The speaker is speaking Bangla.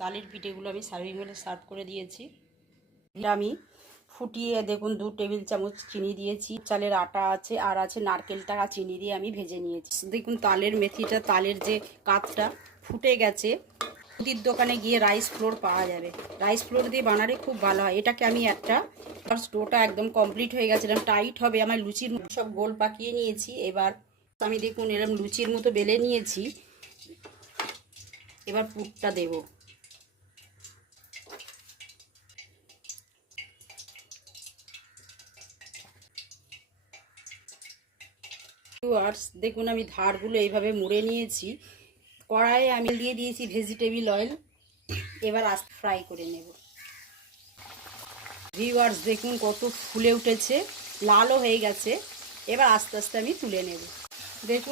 তালের পিঠেগুলো আমি সার্ভিং হলে সার্ভ করে দিয়েছি। এটা আমি ফুটিয়ে দেখুন 2 টেবিল চামচ চিনি দিয়েছি। চালের আটা আছে আর আছে নারকেলটা চিনি দিয়ে আমি ভেজে নিয়েছি। দেখুন তালের মেথিটা, তালের যে কাতটা ফুটে গেছে। মুদির দোকানে গিয়ে রাইস ফ্লোর পাওয়া যাবে, রাইস ফ্লোর দিয়ে বানালে খুব ভালো হয়। এটাকে আমি একটা ডোটা একদম কমপ্লিট হয়ে গেছে, এরকম টাইট হবে। আমার লুচির সব গোল পাকিয়ে নিয়েছি। এবার আমি দেখুন এরকম লুচির মতো বেলে নিয়েছি। এবার পুরটা দেব। দেখুন আমি ধারগুলো এইভাবে মুড়ে নিয়েছি। কড়াইয়ে আমি দিয়ে দিয়েছি ভেজিটেবিল অয়েল। এবার আস্তে ফ্রাই করে নেব। ভিউয়ার্স দেখুন কত ফুলে উঠেছে, লালও হয়ে গেছে। এবার আস্তে আস্তে আমি তুলে নেব। দেখুন